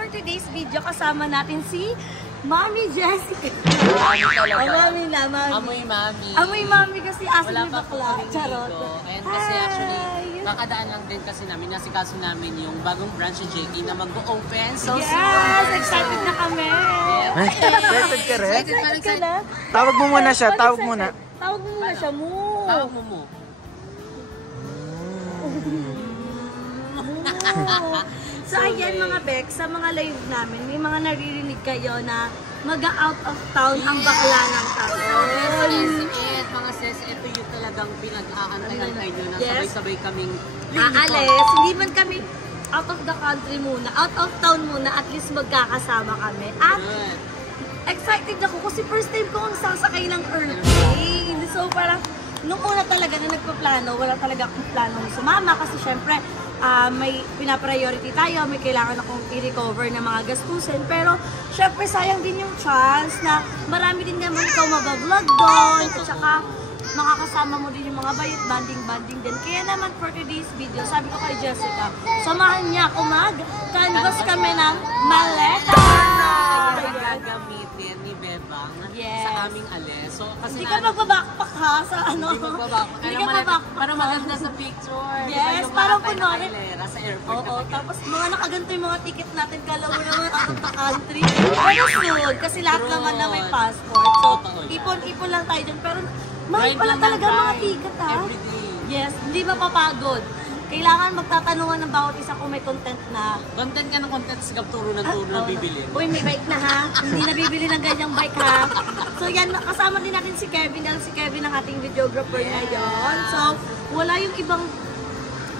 for today's video, kasama natin si Mami Jessica. Mami na, Mami. Amoy Mami. Amoy Mami kasi asin ni bakla. Charot. And kasi actually, kakadaan lang din kasi namin, nasikaso namin yung bagong branch ni JT na mag-open. So, yes! Excited na kami! Excited ka rin? Excited ka na? Tawag mo muna siya, tawag muna. Tawag mo muna siya, mo. Tawag mo mo. So ayan mga Bex, sa mga live namin, may mga naririnig kayo na mag-out of town ang bakla ng taon. Mga sis, ito yung talagang pinag-aantay nyo na sabay-sabay kaming aalis. Hindi man kami out of the country muna, out of town muna, at least magkakasama kami. At excited ako kasi first time ko ang sasakay ng airplane. So parang, nung una talaga na nagpaplano, wala talaga akong planong sumama kasi syempre, may pinapriority tayo, may kailangan akong i-recover ng mga gastusin. Pero, syempre, sayang din yung chance na marami din naman ikaw mabablog doon. At saka, makakasama mo din yung mga bayot, banding-banding din. Kaya naman, for today's video, sabi ko kay Jessica, samahan niya ako mag-canvas kami ng maleta! Gagamitin ni Bebang sa aming alis. So, kasi hindi ka magbabackpack ha sa ano? Hindi magbabackpack. Hindi ka magbabackpack. Para maganda sa picture. Yes, parang kunwari. Sa airport. Oo, tapos mga nakaganto yung mga ticket natin, kala mo naman out of the country. Pero soon, kasi lahat naman na may passport. So, ipon-ipon lang tayo dyan. Pero mahal pala talaga mga ticket ha. Everyday. Yes, hindi mapapagod. Kailangan magtatanungan ng bawat isa kung may content na. Content ka ng content, sigap turo ng turo na bibili. Uy, may bike na ha. Hindi na bibili ng ganyang bike ha. So yan, kasama din natin si Kevin. Dahil si Kevin ang ating videographer ngayon. So, wala yung ibang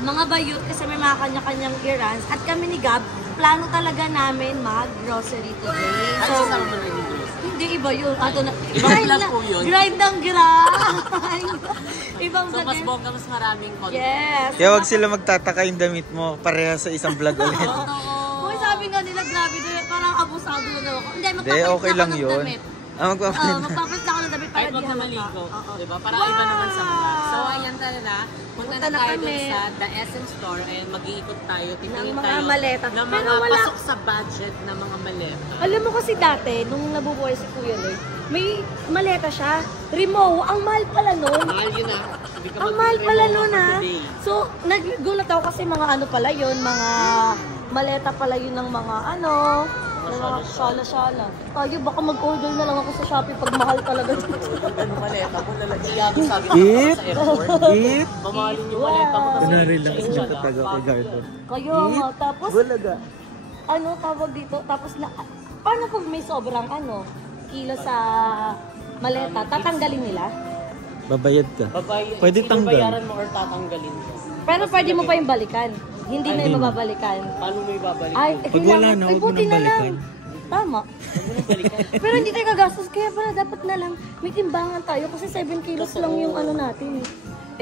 mga bayot kasi may mga kanya-kanyang errands. At kami ni Gab, plano talaga namin mag-grocery today. So, kasama mo na yung hindi, iba yun. Ato na, ibang vlog po yun. grind ng grind. Ibang so, mas bongga, mas maraming content. Yes. Kaya wag sila magtataka yung damit mo pareha sa isang vlog ulit. Kung sabi nga nila, grabe doon, parang abusado na ako. Hindi, Hindi, okay lang yun. Magpapalit ako ng damit para kahit di wag na halata. maligo. Diba? Para iba naman sa mga. So, ayan talaga. Punta na tayo dun sa The SM Store and mag-iikot tayo. Titingin mga tayo maleta. ng Pero mga wala. pasok sa budget na mga maleta. Alam mo kasi dati, nung nabubuhay si Kuya Lloyd, may maleta siya. Remo, ang mahal pala nun. Mahal yun ah. Ang mahal pala nun ha. So, nagulat ako kasi mga ano pala yun, mga maleta pala yun ng mga ano, mga shala-shala. Tayo, baka mag-order na lang ako sa Shopee pag mahal talaga dito. Ganun maleta mo, lalagyan mo sabi ko sa airport. Mamahalin yung maleta mo kasi Kunwari lang siya kataga kay Garden. Kayo nga, tapos, Bulaga. ano tawag dito, tapos na, paano pag may sobrang ano, kilo sa maleta, tatanggalin nila? Babayad ka. Pwede tanggal. Bayaran mo or tatanggalin mo. Pero pwede mo pa yung balikan. Hindi na yung mababalikan. Paano mo ibabalik? Ay, Pag wala na, huwag mo buti nang na lang. balikan. Tama. Pero hindi tayo gagastos, kaya pala dapat na lang may timbangan tayo kasi 7 kilos lang yung ano natin.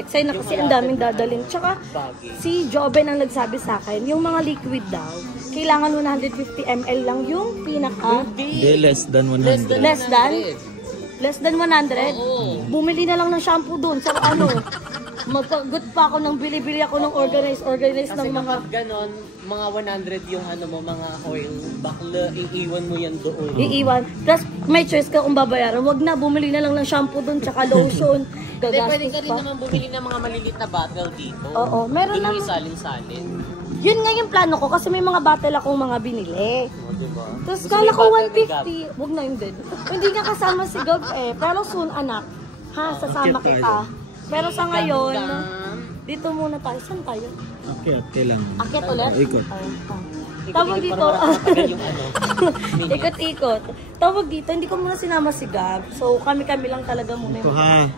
Excited na kasi ang daming dadalhin. Tsaka si Joben ang nagsabi sa akin, yung mga liquid daw, kailangan 150 ml lang yung pinaka. Hindi, less than 100. Less than 100? Bumili na lang ng shampoo doon sa ano. Magpagod pa ako ng bili-bili ako ng organize ng mga. Kasi ganon, mga 100 yung ano mo, mga oil, bakla, iiwan mo yan doon. Iiwan. Tapos may choice ka kung babayaran. Wag na, bumili na lang ng shampoo doon, tsaka lotion. Pwede Gagastos ka rin pa. naman bumili ng mga maliliit na bottle dito. Oo, meron doon naman. yung isalin-salin. Yun nga yung plano ko kasi may mga bottle akong mga binili. O, diba? Tapos Gusto kala mo ko yung bottle ni Gab? 150. Huwag na yung din. Hindi nga kasama si Gab eh. Pero soon anak, ha, sasama Akit tayo. kita. Pero sa ngayon, Gam. dito muna tayo. Saan tayo? Okay lang. Akit ulit? Ikot. Tawag dito. Yung ano. Ikot-ikot. Tawag dito, hindi ko muna sinama si Gab. So kami-kami lang talaga muna. Ito ha.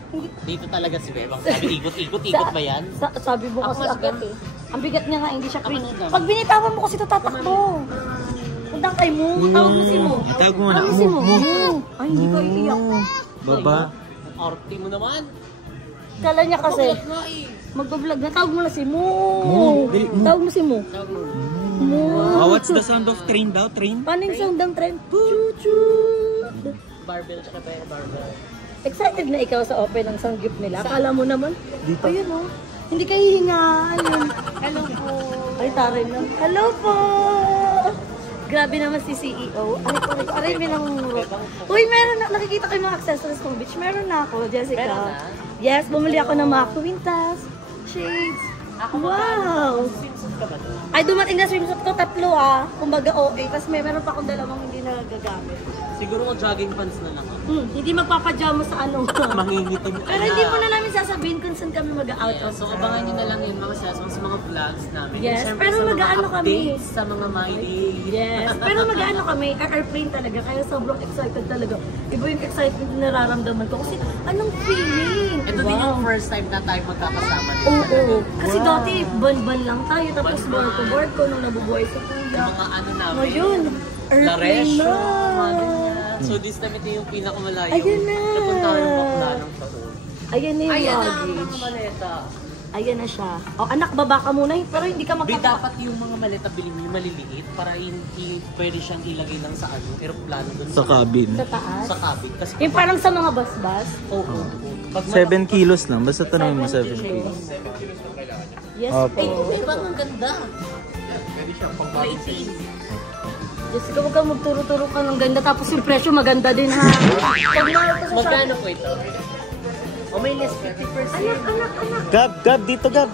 Dito talaga si Bebang. Sabi, ikot-ikot ba yan? Sabi mo kasi Ako, akit eh. Ang bigat niya nga, hindi siya Ako, Gab. Pag binitawan mo kasi ito tatakbo. Pagdang kay mo, tawag mo si mo. Itawag mo na. Tawag mo si mo. Ay, hindi ko iiyak. Baba. Arti mo naman. Kala niya kasi, Kulat nga eh. magbablog na. Tawag mo na si Mo. Dili, Mo. Tawag mo si Mo. Tawag mo. Mo. What's the sound of train daw? Train? Paano yung sound ng tren? Choo-choo. Barbell tsaka tayo barbell. Excited na ikaw sa open ng sanggip nila. Kala mo naman. Dito. Ayun o. Hindi kayo hingaan. Hello po. Ay, taray na. Hello po. Grabe naman si CEO. Aray, may namumuro. Uy, meron na. Nakikita ko yung mga accessories kong beach. Meron na ako, Jessica. Meron na? Yes, bumili ako ng mga kwintas, shades. Wow! Swimsuit ka ba doon? Ay, dumating na swimsuit ko, 3 ah. Kumbaga okay. Tapos meron pa akong 2 hindi nagagamit. Siguro ko jogging pants na lang. Hindi magpapajama sa ano. Mangingitong ka Pero hindi mo na namin sasabihin kung saan kami mag-out of. So, abangan nyo na lang yun mga sa mga vlogs namin. Yes, Siyempre, pero sa mga mag-aano kami. updates sa mga My Day. Yes, pero mag-ano kami, airplane talaga, kaya sobrang excited talaga. Iba yung excitement na nararamdaman ko kasi anong feeling? Ito din yung first time na tayo magkakasama. Oo, kasi dati ban-ban lang tayo, tapos board ko nung nabubuhay sa kuya. Yung mga ano namin. Ngayon, airplane Laresyo, na. So this time ito yung pinakamalayo. Ayun na. Napuntahan yung bakla ng taon. Ayan na yung Ayan na ang mga luggage. maleta. Ayan na siya. O anak, baba ka muna, pero hindi ka Di magkaka... dapat yung mga maleta bilhin mo yung maliliit para hindi pwede siyang ilagay lang sa ano, aeroplano doon Sa cabin. Sa taas. sa cabin. Kasi Yung parang sa mga bus-bus. oo. Pag 7 kilos lang. Basta tanongin mo 7 kilos. Yes Opo. po. Diba ang ganda? Jessica, huwag kang magturo-turo ka ng ganda, tapos yung presyo maganda din ha. Pag mahal ka sa Magkano po ito? O may less 50%. Anak. Gab, dito Gab.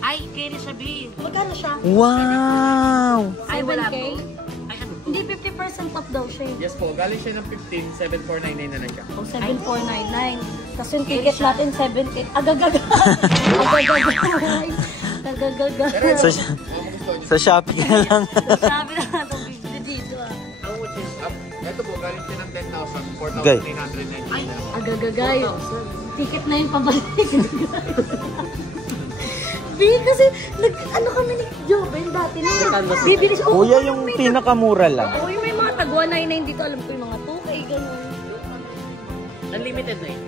Ay, carry siya, B. Magkano siya? Wow! Ay, wala 7K? po. Ay, ano? Hindi, 50% off daw siya. Yes po, galing siya ng 15, 7,499 na lang siya. O, 7,499. Tapos yung ticket natin, 7,800. Agagaga. Agagaga. Sa Shopee na lang. Sabi na itong video dito ah. Ang which is up, ito po, galing siya ng 10,000, Gay. 4,999 na lang. Agagagay. Ticket na yung pabalik. Kasi ano kami ni Joven dati na. Bibili siya. Kuya, yung pinakamura lang. Oo, yung may mga tag 199 dito, alam ko yung mga 2K, ganun. Unlimited na yun.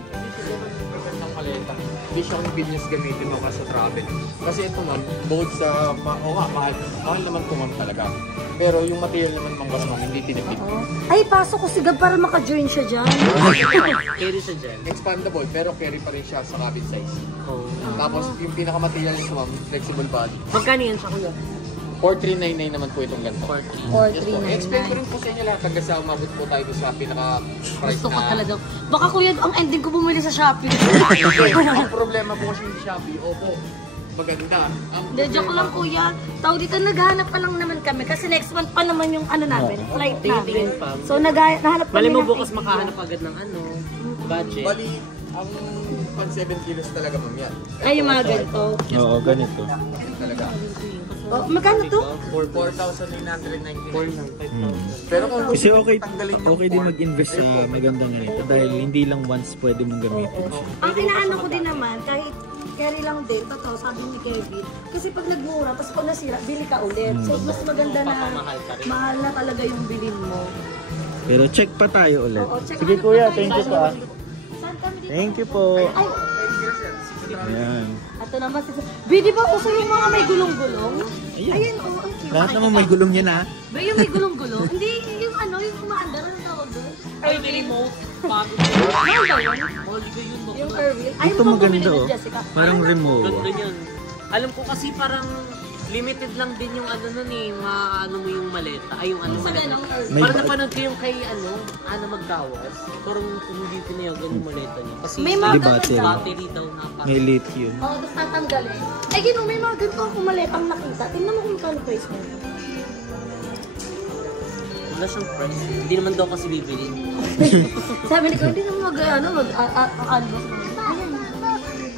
Ng maleta. Hindi siya convenience gamitin mo ka sa travel. Kasi ito ma'am, both sa, mahal naman po ma'am talaga. Pero yung material naman ma'am boss ma'am, hindi tinipid. Ay, pasok ko si Gab para maka-join siya dyan. Carry siya dyan. Expandable, pero carry pa rin siya sa cabin size. Oh. Tapos yung pinaka-material nito ma'am, flexible body. Magkano yan siya, kuya? 4,399 naman po itong ganito. 40. Yes po. I-expect ko rin po sa inyo lahat hanggang sa umabot po tayo sa pinaka-price Gusto ko na... talaga. Baka kuya, ang ending ko bumili sa Shopee. Ang problema po kasi yung Shopee, opo, maganda. Hindi, joke lang kuya. Tao dito, naghahanap pa lang naman kami. Kasi next month pa naman yung ano namin, flight namin. Tingin pa. So, nahanap kami Mali mo ng bukas idea. makahanap agad ng ano, budget. Bali, ang pan 7 kilos talaga ma'am yan. Ay, yung mga ganito. Oo, ganito. Talaga. Oh, magkano to? 4,999. Pero kung Kasi okay tanggalin yung din cord, mag-invest sa magandang ganito dahil hindi lang once pwede mong gamitin. Ang inaano ko din naman, kahit carry lang din, totoo, sabi ni Kevin. Kasi pag nagmura, tapos pag nasira, bili ka ulit. So, mas maganda na mahal na talaga yung bilhin mo. Pero check pa tayo ulit. Oo, check Sige ano kuya, pa tayo. thank you po ah. Saan kami dito? Thank you po. Ay, Ayan. ito naman si... Di ba uso yung mga may gulong-gulong? Ayan, oo, ang cute. Lahat naman may gulong yan ah. Ba yung may gulong-gulong? Hindi, yung ano, yung umaandar, ano tawag doon? Ay, remote. Pagod. Ano ba yun? Holy ko yun. Yung Erwin. Ay, Ito yung bumili maganda na oh. Jessica. Parang remote. Ganda yan. Alam ko kasi parang limited lang din yung ano nun eh, ano mo yung maleta. Ay, yung ano Sa maleta. ganong Erwin. May Parang ba- napanood ko yung kay Ana Magkawas. Parang hindi pinayagan yung maleta niya. Kasi May mga Di ganun battery. daw. battery daw na May late yun. Oo, tapos tatanggalin. Ay, gano'n, may mga ganito akong maletang nakita. Tingnan mo kung kano price mo. wala siyang price. Hindi naman daw kasi bibili. Sabi ni ko, hindi naman mag-unbox. Ayan.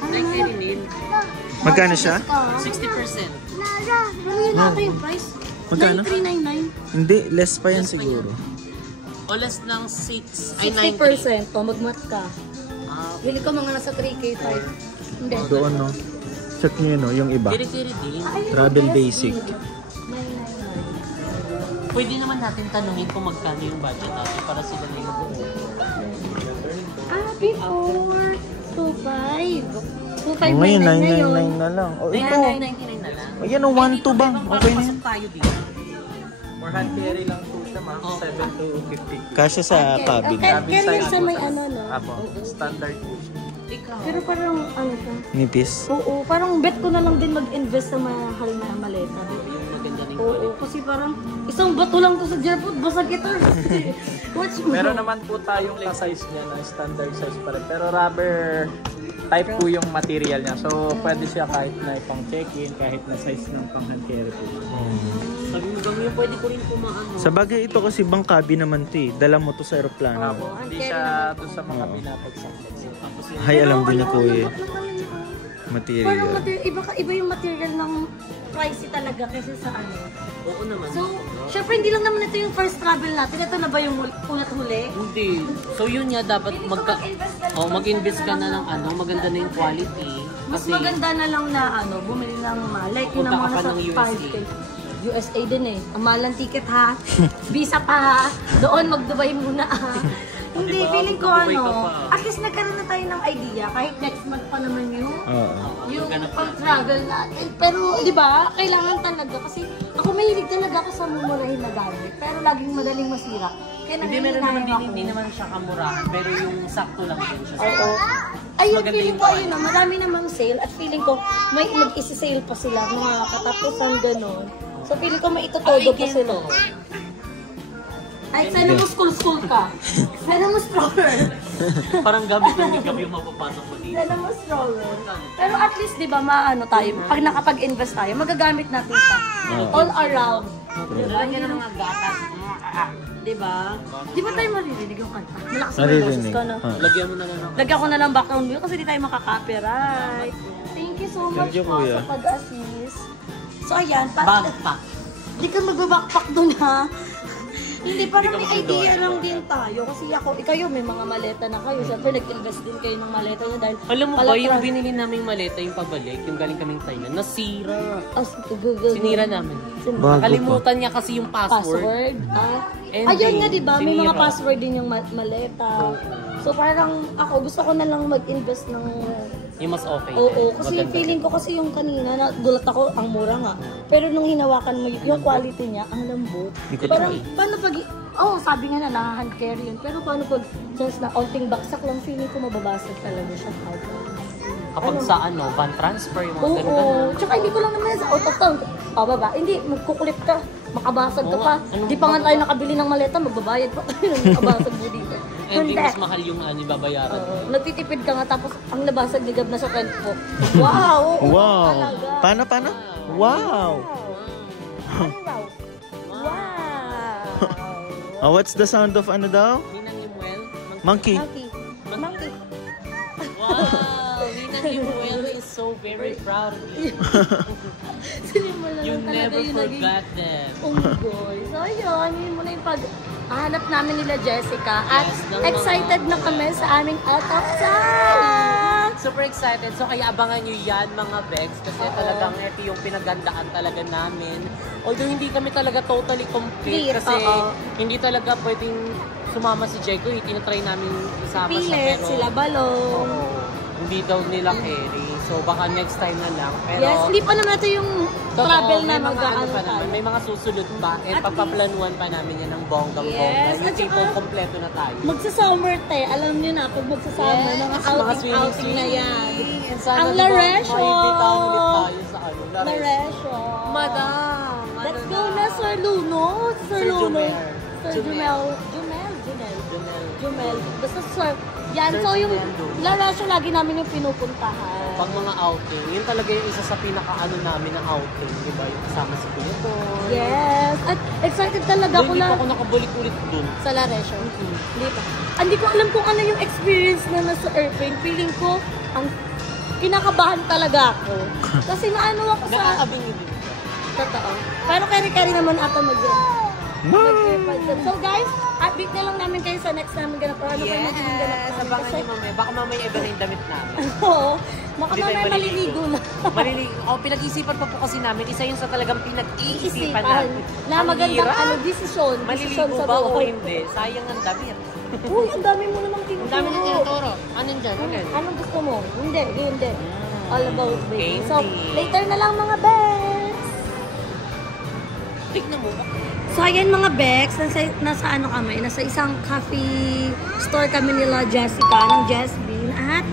Like Erin, Magkano siya? 60%. Ano yun ata yung price? Magkano? 9,399. Hindi, less pa yan siguro. O less ng 6, ay 9%. 60%. O, mag-mat ka. Bili ko mga nasa 3K type. Hindi. Doon no. Check nyo yun no, yung iba. Kiri-kiri din. Travel basic. 999. Pwede naman natin tanungin kung magkano yung budget natin para sila na yung mag-uwi. Before 2,500. 2,599 Ngayon, na yun. 999 na lang. O ito. 999 na lang. Ayan o, 1 to ba? Okay na yan. tayo dito. For hand carry lang po siya ma'am, Oh. 7 to 50. Kasya sa cabin. Carrier sa may ano, no? Apo, standard po siya. Ikaw. Pero parang ano siya. Nipis. Oo, parang bet ko na lang din mag-invest sa mahal na maleta. Yung maganda rin Oo, kasi parang isang bato lang to sa Jaipur, basag ito. Watch mo. Meron naman po tayong size niya na standard size pa rin. Pero rubber type po yung material niya. So, pwede siya kahit na pang check-in, kahit na size ng pang hand carry po. Sabi mo bang yung pwede ko rin kumaano. Sa bagay ito kasi bangkabi naman to eh. Dala mo to sa aeroplano. Apo, hindi siya doon sa mga pinapagsak. Tapos yun, Ay, alam din Pero ni Kuya. ano naman yun? Material. Parang iba yung material ng pricey talaga kasi sa ano. oo naman. So, syempre hindi lang naman ito yung first travel natin. Ito na ba yung unat huli? Hindi. So yun nga, dapat mag-invest ka na ng ano, maganda na yung quality. Mas Kasi maganda na lang na ano, bumili ng like yun Punta ang ka mga pa sa ng 5K. USA din eh. Ang mahal ng ticket ha. Visa pa ha. Doon mag-Dubai muna ha. Hindi, Diba? feeling ko Mag-Dubai ka ano, pa. at least nagkaroon na tayo ng idea. Kahit next month pa naman Oo. yung pang-travel natin. Pero, di ba, kailangan talaga. Kasi ako mahilig talaga ako sa mumurahin na gamit. Pero laging madaling masira. Kaya hindi meron naman nanghihinayan din, ako. hindi naman siya kamurahan, pero yung sakto lang din siya. Oo. Ayun, Maganda feeling yung ko, ayun, marami namang sale. At feeling ko, may mag-isi-sale pa sila. Mga katapusan gano'n. So, feeling ko may itotodo pa sila. Ay, sana mo school ka. Sana mo stroller. Parang gamit ng makeup yung mapapasok mo dito. Sana mo stroller. Pero at least, di ba, maano tayo, pag nakapag-invest tayo, magagamit natin pa. All around. Lagyan ng mga gatas. Di ba? Di ba tayo maririnig yung kanta? Malakas na Maririnig. boses ka na. Lagyan mo na lang ako. Lagyan ko na lang background music kasi di tayo makaka-copyright. Thank you so much Thank you, po Kuya. sa pag-assist. So, ayan. Backpack. Di ka mag-backpack dun ha. Hindi, parang may idea lang din tayo. Kasi ako, kayo may mga maleta na kayo. Siyempre, nag-invest din kayo ng maleta nyo dahil... Alam mo ba, yung binili naming maleta, yung pabalik, yung galing kaming Thailand, nasira. Oh, Google. Sinira namin. Bago Nakalimutan niya kasi yung password. Password? Ah. And Ayun then, nga, di ba? May mga sinira. password din yung maleta. So, parang ako, gusto ko na lang mag-invest ng... Yung mas okay. Oo, kasi Maganda. feeling ko kasi yung kanina, nagulat ako, ang mura nga. Pero nung hinawakan mo, yung quality niya, ang lambot. Hindi ko Parang, try. paano pag... Oh, sabi nga na, naka-hand carry yun. Pero paano pag just na onting baksak lang, feeling ko mababasag talaga siya. Kapag sa ano, van transfer, yung mga Oo, ganun-ganun. tsaka hindi ko lang naman sa out of town. O, baba, hindi, magkukulit ka, makabasag ka Oo pa. nga, anong Di pa nga tayo nakabili ng maleta, magbabayad pa tayo ng makabasag mo dito. And di mas mahal yung ano, babayaran. Oo, nagtitipid ka nga, tapos ang nabasag ligab na sa rent ko. Wow! oo, Wow! talaga. Paano? Wow! Ano raw? Wow! What's the sound of ano daw? Ninang Imuel. Monkey. Monkey. Monkey. Wow! Ninang Imuel is so very proud of you. Sinimula You lang talaga never yung naging forgot them. unggoy. So, yun. Yun muna yung pag-hanap namin nila Jessica. At Yes, ng excited mga- na kami sa aming out of town! Super excited. So kaya abangan nyo yan mga Bex kasi talagang ito yung pinagandaan talaga namin. Although hindi kami talaga totally complete Clear, kasi oo. hindi talaga pwedeng sumama si Jego. Tinatry namin isama siya Pilit, pero sila balong. oo, hindi daw nila carry. So baka next time na lang. Pero Yes, hindi pa naman ito yung totoo, travel na may mga ano mag-ano pa tayo. naman, may mga susunod pa and At papaplanuan pa namin yan ng bonggang-bongga. Yes, Yung at tipong saka- kompleto na tayo. Magsa-summer tayo. Alam niyo na, pag magsa-summer, Yes, mga mga outing na yan. And sana, Ang diba, Laresho! maibitahan ulit tayo sa ano, Laresho. Madam! Let's go na, Sir Luno. Sir Sir Luno. Jumel. Sir Jumel. Jumel. Junel. Jumel. Basta Sir. Yan, Sir so yung Jumel. Laresho lagi namin yung pinupuntahan. Pag mga outing, yun talaga yung isa sa pinaka-ano namin na outing, di ba? Yung kasama si Kuya Boy. Yes. At excited talaga Doon, ako hindi na pa ako nakabalik ulit dun. sa Laresho. Hindi pa. Hindi ko alam kung ano yung experience na nasa airplane. Feeling ko, ang kinakabahan talaga ako. Kasi maano ako sa... Nakakabing din. Totoo. Pero kari-kari naman ata mag-represent. So guys, update na lang namin kayo sa next namin ganap. Ano kayo magiging ganap namin? Sabangan Kasi, niyo mamaya. Baka mamaya iba na yung damit namin. oo, baka Hindi tayo mamaya maliligo na. Pinag-isipan pa po kasi namin. Isa yun sa talagang pinag-iisipan Isipan namin. na Ang magandang hirap. ano, desisyon. Desisyon Maliligo sa ba o buhay. hindi? Sayang ang damit. Uy, ang dami mo namang tinuturo. Ang dami na tinuturo. Anong dyan? Okay. Anong gusto mo? Hindi, hindi. All about baby. So, Candy. later na lang mga Bex. Tignan mo. So, ayan mga Bex, nasa ano kami, nasa isang coffee store kami nila Jessica, ng Jess Bean. At,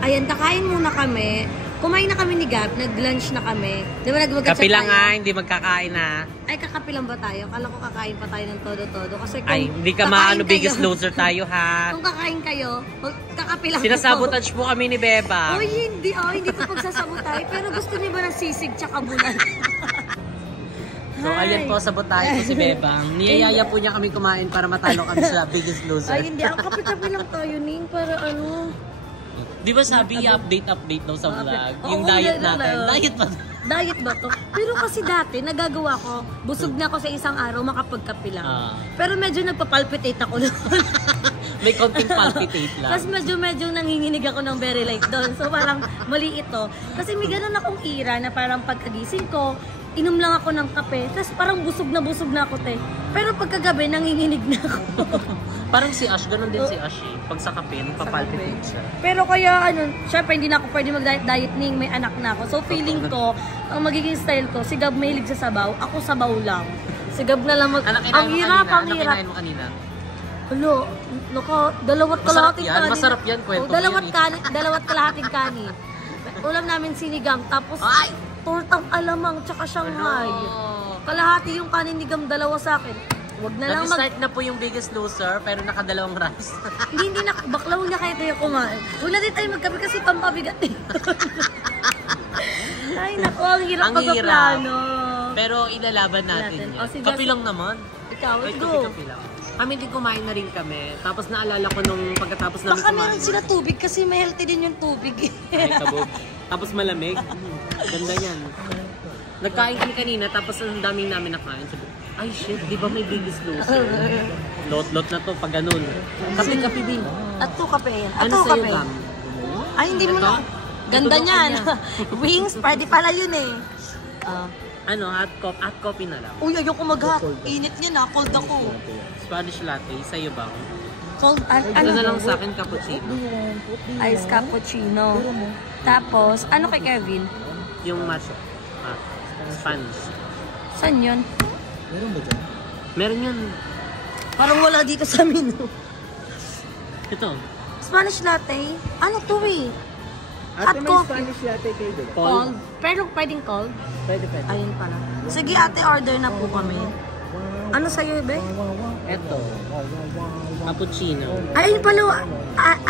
ayan, kakain muna kami. kumain na kami ni Gab, nag-lunch na kami. Di ba nag-magkatsa Kapi lang tayo? hindi magkakain na. Ay, kakapi lang ba tayo? Kala ko kakain pa tayo ng todo-todo. Kasi kung Ay, hindi ka kakain maano kayo- biggest loser tayo ha. Kung kakain kayo, kakapi lang Sinasabotage po kami ni Beba. Uy, hindi. Hindi ko pagsasabotay. Pero gusto niyo ba ng sisig tsaka bulan? So, ayan po, sabotahe po si Bebang. Niyayaya po niya kami kumain para matalo kami sa biggest loser. Ay, hindi. Ang kape-kape lang tayo, Ning. Para ano. Di ba sabi update daw sa vlog? Yung Oo, diet yun, natin. ano. Diet ba? Diet ba to? Pero kasi dati, nagagawa ko, busog na ako sa isang araw, makapagkape lang. Ah. Pero medyo nagpapalpitate ako noon. May konting palpitate lang. Tapos medyo nanginginig ako ng very light doon. So parang mali ito. Kasi may ganun akong era na parang pagkagising ko, inom lang ako ng kape. Tapos parang busog na ako, te. Pero pagkagabi, nanginginig na ako. Parang si Ash, ganun din si Ash eh. Pag sa kape, papalpitate siya. Pero kaya syempre hindi na ako pwede mag-diet ning may anak na ako. So feeling ko, ang magiging style ko, si Gab mahilig sa sabaw, ako sabaw lang. Si Gab na lang ang hirap. Ano kinain mo kanina? Hello, dalawat Masarap kalahating yan, kanin. masarap yan, kwento mo yan eh. Dalawat kalahating kanin. Ulam namin sinigang, tapos Ay! tortang alamang, tsaka Shanghai. Kalahati yung kanin ni Gam, dalawa sa akin. Wag na lang Nag-start na po yung biggest loser, pero nakadalawang rice. hindi na, baklaw na kayo tayo kumain. Huwag na din tayo magkape kasi pampabigat eh. Ay, naku, ang hirap Ang hirap. pagpaplano. Pero ilalaban natin yan. O, sige, Kape sige. lang naman. Ikaw, Ay, let's go. kape lang. Kami din kumain na rin kami. Tapos naalala ko nung pagkatapos namin Baka kumain. meron sila tubig kasi may healthy din yung tubig. Ay, kabog. Tapos malamig. Ganda yan. Nagkain kami kanina, tapos ang daming namin nakain. Sabi, ay shit, di ba may biggest loser? Lot-lot na to pag ganun. Kape-kape din. At to kape yan. At Ano to sa'yo, kape. Gam? Ay, hindi mo Ito? na. Ganda Ito daw niyan. kanya. Wings, pwede pala yun eh. Ano, hot coffee na lang. Uy, ayoko mag-hot. Init niya na. Cold ako. Spanish latte, sa'yo ba? Cold, Ano na lang sa akin, cappuccino. Ice cappuccino. Tapos, ano kay Kevin? Yung matcha. Spanish. Saan yun? Meron yun. Parang wala dito sa menu. Ito. Spanish latte? Ano to eh? Hot coffee. latte kayo din. Cold. Pero pwedeng cold? Pwede. Ayun pala. Sige ate, order na po kami. Ano sa'yo, Be? Ito. Cappuccino. Ayun pala,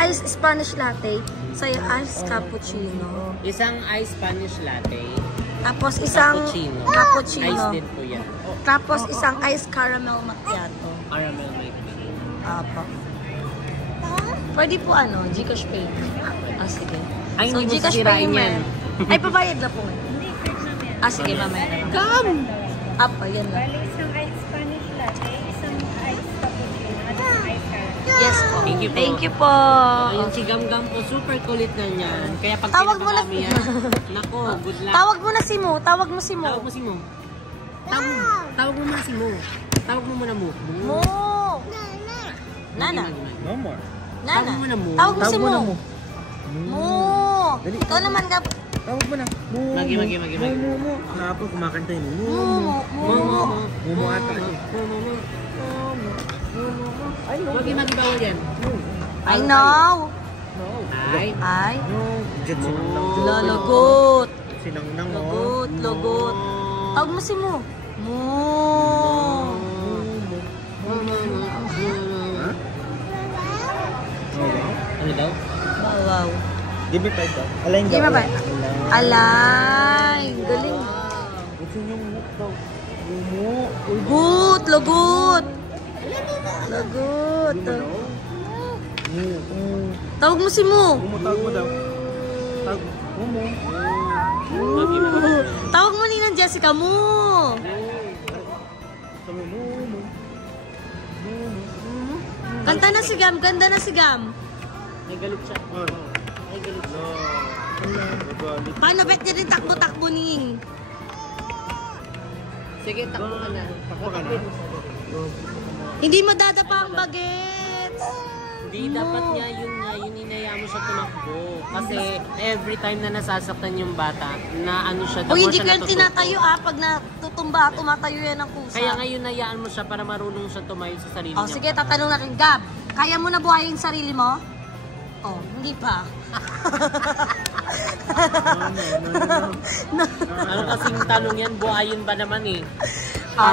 ice Spanish latte. Sa'yo, ice cappuccino. Isang ice Spanish latte. Tapos isang Cappuccino. cappuccino. Ice din po yan. Tapos isang ice caramel macchiato. Caramel milk. Apo. Pwede po Gcash pay. Sige. Ay, So, hindi mo Gcash sisirain pay yan. Ay, pabayad na po. Hindi, sige, mamaya na lang. Come! Apa, yan lang. Bali, isang ice Spanish latte, isang ice cappuccino, at isang ice caramel. Yes po. Thank you po. Thank you po. Ayun, si Gam-Gam po, super kulit na niyan. Kaya pag Tawag mo na pinapakami yan, nako, good luck. Tawag mo na si Mo. Tawag mo si Mo. Tawag mo si Mo. Tawag mo muna si Mo. Tawag mo muna Mo. Mo. Nana. No more. Nana. Tawag mo na Mo. Tawag mo si Mo. na Mo. Mo. Ikaw naman, Gab. Tawag mo na. Magi. Kahapon kumakanta yun. Mo. Mo. Mumu ata. Magi, bawal yan. I know. Ay. Ay. Diyan sinang Lalagot. Sinang Lagot. Lagot. Tawag mo si Mo. Mo. Ano daw? Wow. Give me 5 daw. Alain Di ba ba? Alay. Galing. Gusto yung hook daw. Lagot. Lagot. Lagot. Tawag mo si Mo. Tawag mo daw. Tawag mo. Magi. Tawag mo ni ng Jessica mo. Kanta na si Gam, ganda na si Gam. May galit siya. May galit siya. Paano bet niya rin takbo-takbo ning? Sige, takbo ka na. Hindi madadapa ang bagets. Hindi, dapat nga yun inaya mo siya tumakbo. Kasi every time na nasasaktan yung bata, na ano siya, O hindi ko siya yan tinatayo pag natutumba, tumatayo yan ng kusa. Kaya ngayon nayaan mo siya para marunong siya tumayo sa sarili O niya. sige, tatanong natin, Gab, kaya mo na buhayin sarili mo? Oh, hindi pa. Ano kasing tanong yan? Buhayin ba naman eh?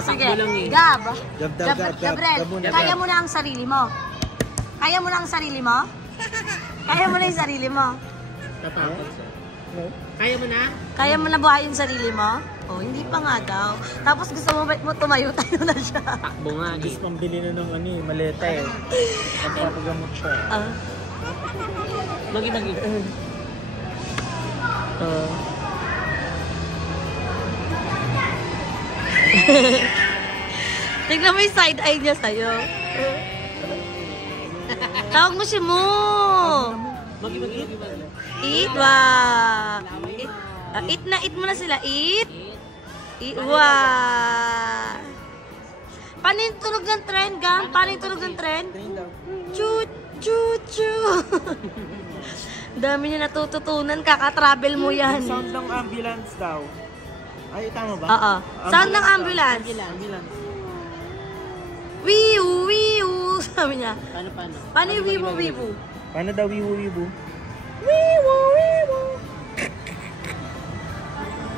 Sige. Tatakbo lang eh. Gab. Gab. Gabriel, Gab muna, kaya Gab. mo na ang sarili mo? Kaya mo na ang sarili mo? Kaya mo na yung sarili mo? Tatapos siya. Kaya mo na? Kaya mo na buhayin yung sarili mo? Oh, hindi pa nga daw. Tapos gusto mo tumayo na siya. Takbo nga eh. Gusto pambili na ng maleta eh. Pagpapagamot siya. Magi. Tignan mo yung side eye niya sa'yo. Tawag mo siya mo. Magi. Eat, wow. Eat mo na sila. Eat. Wow. Paano yung tunog ng tren, Gam? Paano yung tunog ng tren? Choo, choo, choo. Dami niya natututunan. Kaka-travel mo yan. Sound ng ambulance daw. Ay, tama ba? Oo. Sound ng ambulance. Wiu, wiu. Sabi niya. Paano? Paano yung wibu, wibu? Paano daw wiwu-wiwu? Wiwu, wiwu.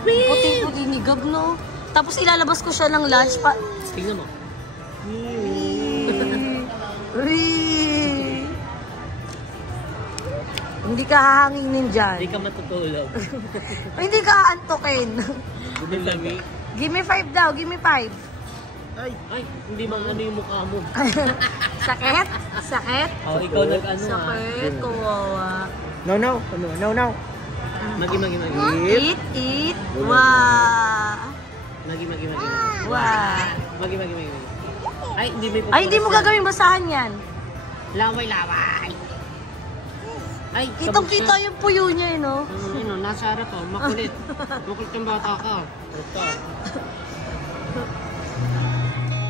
Puti-puti ni Gab, no? Tapos ilalabas ko siya ng lunch pa. Tingnan mo. Hindi ka hahanginin dyan. Hindi ka matutulog. Hindi ka aantokin. Lami. Give me 5 daw, give me 5. Ay, hindi mang ano yung mukha mo. Sakit? Sakit? Oh, ikaw nag-ano ah. Sakit, kawawa. No. Magi. Eat. Wow. Magi. Wow. Magi. Ay, hindi may Ay, hindi mo gagawin basahan yan. Laway. Ay, Kitang-kita yung puyo niya, no? Nasa harap oh. Makulit. Makulit yung bata ka.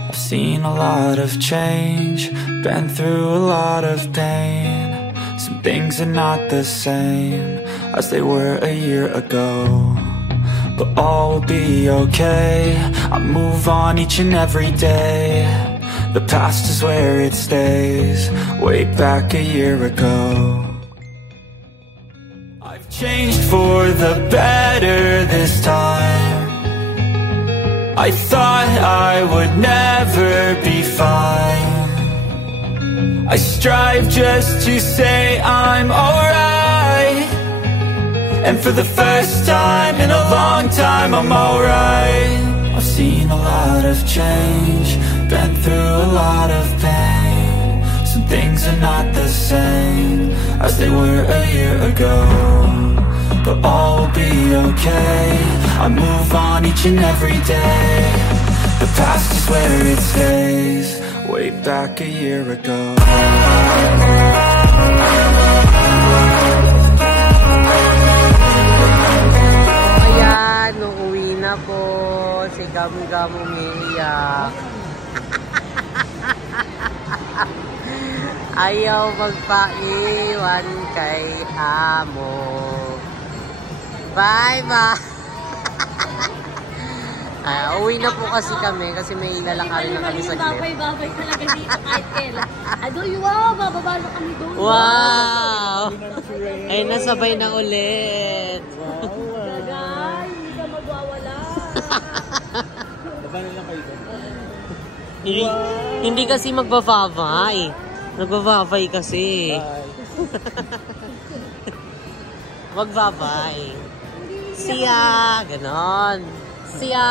I've seen a lot of change, been through a lot of pain. Some things are not the same as they were a year ago, but all will be okay. I move on each and every day. The past is where it stays, way back a year ago. I've changed for the better this time. I thought I would never be fine. I strive just to say I'm alright, and for the first time in a long time I'm alright. I've seen a lot of change, been through a lot of pain. Some things are not the same as they were a year ago, but all will be okay. I move on each and every day. The past is where it stays, way back a year ago. Ayan, uuwi na po. Si Gamu umiiyak. Ayaw magpaiwan kay amo. Bye-bye! Uwi na po kasi kami kasi may lalakarin na kami saglit. Babay talaga dito kahit kailan. Wow, bababa na kami doon. Wow! Ay, nasabay na ulit. Gagay, hindi ka magwawala. Hindi kasi magbababay. Nagbababay kasi. Magbabay. Siya, ganon. Siya.